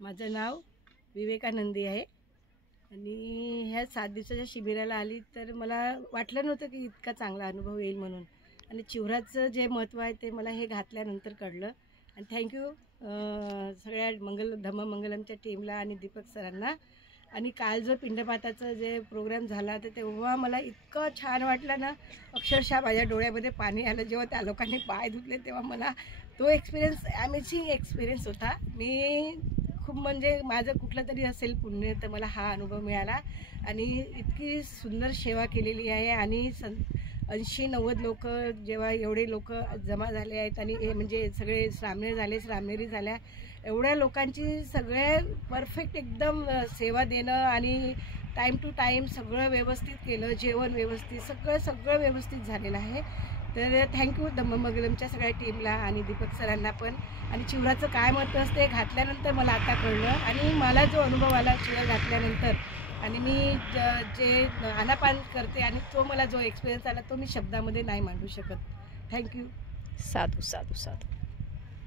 माझं नाव विवेकानंदी आहे आणि ह्या 7 दिवसाच्या शिबिराला आली तर मला वाटलं नव्हतं की इतका चांगला अनुभव येईल म्हणून. आणि चिवराचं जे महत्त्व आहे ते मला हे घातल्यानंतर कळलं. आणि थँक्यू सगळ्या धम्ममंगलमच्या टीमला आणि दीपक सरांना. आणि काल जो पिंडपाताचा जे प्रोग्राम झाला तर तेव्हा मला इतकं छान वाटलं ना, अक्षरशः माझ्या डोळ्यामध्ये पाणी आलं. जेव्हा त्या लोकांनी पाय धुतले तेव्हा मला तो एक्सपिरियन्स अमेझिंग एक्सपिरियन्स होता. मी खूप म्हणजे माझं कुठलं तरी असेल पुण्य तर मला हा अनुभव मिळाला. आणि इतकी सुंदर सेवा केलेली आहे. आणि 80-90 लोक जेव्हा एवढे लोक जमा झाले आहेत आणि हे म्हणजे सगळे श्रामणेरी झाल्या, एवढ्या लोकांची सगळे परफेक्ट एकदम सेवा देणं आणि टाईम टू टाईम सगळं व्यवस्थित केलं, जेवण व्यवस्थित, सगळं व्यवस्थित झालेलं आहे. तर थँक्यू धम्ममंगलमच्या सगळ्या टीमला आणि दीपक सरांना पण. आणि चिवराचं काय महत्त्व असते घातल्यानंतर मला आता कळलं. आणि मला जो अनुभव आला चिवरा घातल्यानंतर आणि मी जे आनापान करते आणि तो मला जो एक्सपिरियन्स आला तो मी शब्दामध्ये नाही मांडू शकत. थँक्यू. साधू साधू साधू.